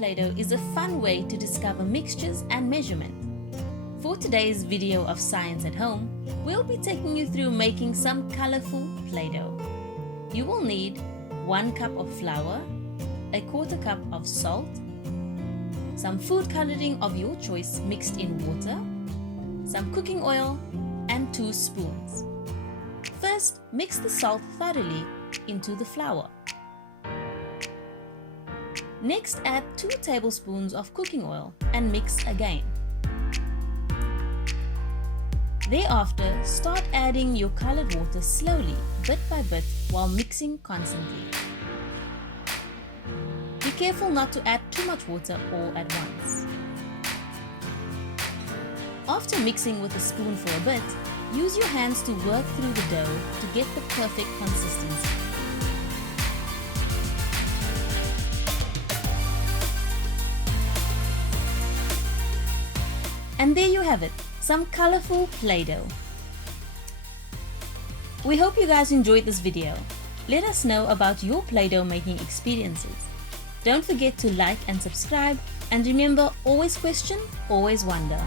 Play-Doh is a fun way to discover mixtures and measurement. For today's video of Science at Home, we'll be taking you through making some colorful Play-Doh. You will need 1 cup of flour, a 1/4 cup of salt, some food coloring of your choice mixed in water, some cooking oil, and 2 spoons. First, mix the salt thoroughly into the flour. Next, add 2 tablespoons of cooking oil and mix again. Thereafter, start adding your colored water slowly, bit by bit, while mixing constantly. Be careful not to add too much water all at once. After mixing with a spoon for a bit, use your hands to work through the dough to get the perfect consistency. And there you have it, some colorful Play-Doh. We hope you guys enjoyed this video. Let us know about your Play-Doh making experiences. Don't forget to like and subscribe, and remember, always question, always wonder.